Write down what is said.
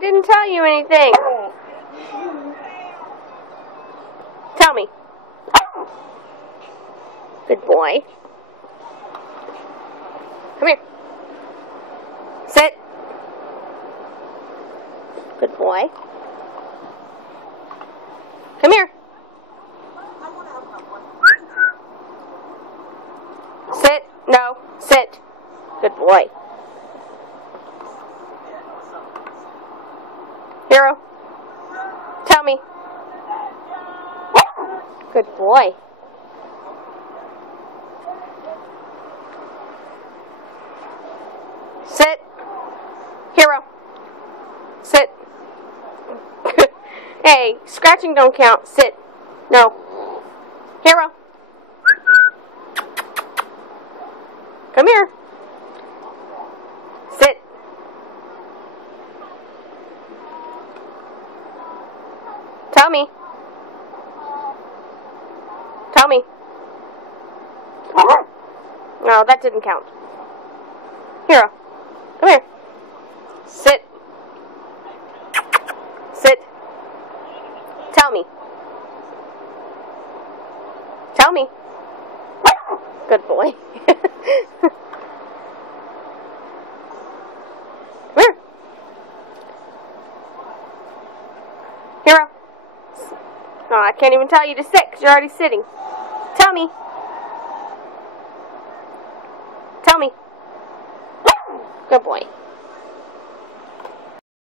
didn't tell you anything. Tell me. Good boy. Come here. Sit. Good boy. Come here. Sit. No. Sit. Good boy. Hero. Tell me. Good boy. Sit. Hero. Sit. Hey, scratching don't count. Sit. No. Hero. Come here. Sit. Tell me. Tell me. No, that didn't count. Hero. Come here. Sit. Sit. Tell me. Tell me. Good boy. Come here. Hero. No, I can't even tell you to sit because you're already sitting. Tell me. Tell me. Good boy.